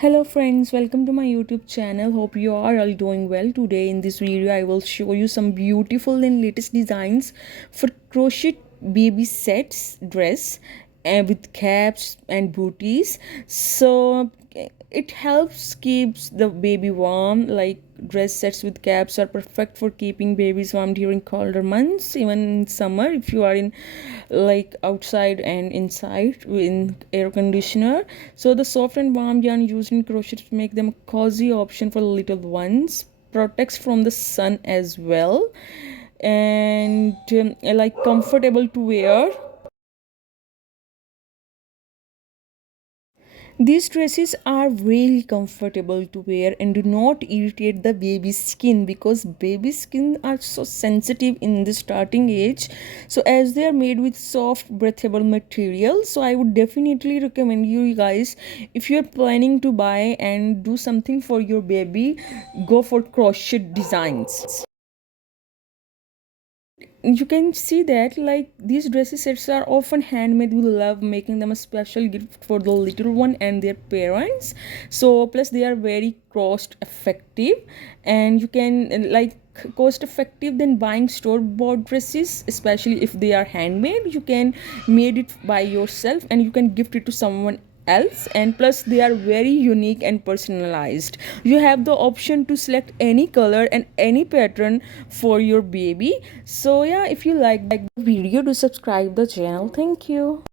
Hello friends, welcome to my YouTube channel. Hope you are all doing well. Today in this video I will show you some beautiful and latest designs for crochet baby sets dress and with caps and booties. So it helps keeps the baby warm. Like dress sets with caps are perfect for keeping babies warm during colder months, even in summer if you are in like outside and inside in air conditioner. So the soft and warm yarn used in crochet make them a cozy option for little ones, protects from the sun as well, and like comfortable to wear. These dresses are really comfortable to wear and do not irritate the baby's skin, because baby skin are so sensitive in the starting age. So as they are made with soft breathable material, so I would definitely recommend you guys, if you're planning to buy and do something for your baby, go for crochet designs. You can see that like these dresses sets are often handmade. We love making them a special gift for the little one and their parents. So plus they are very cost effective, and you can like cost effective than buying store bought dresses, especially if they are handmade. You can made it by yourself and you can gift it to someone else, and plus they are very unique and personalized. You have the option to select any color and any pattern for your baby. So yeah, if you like the video, do subscribe the channel. Thank you.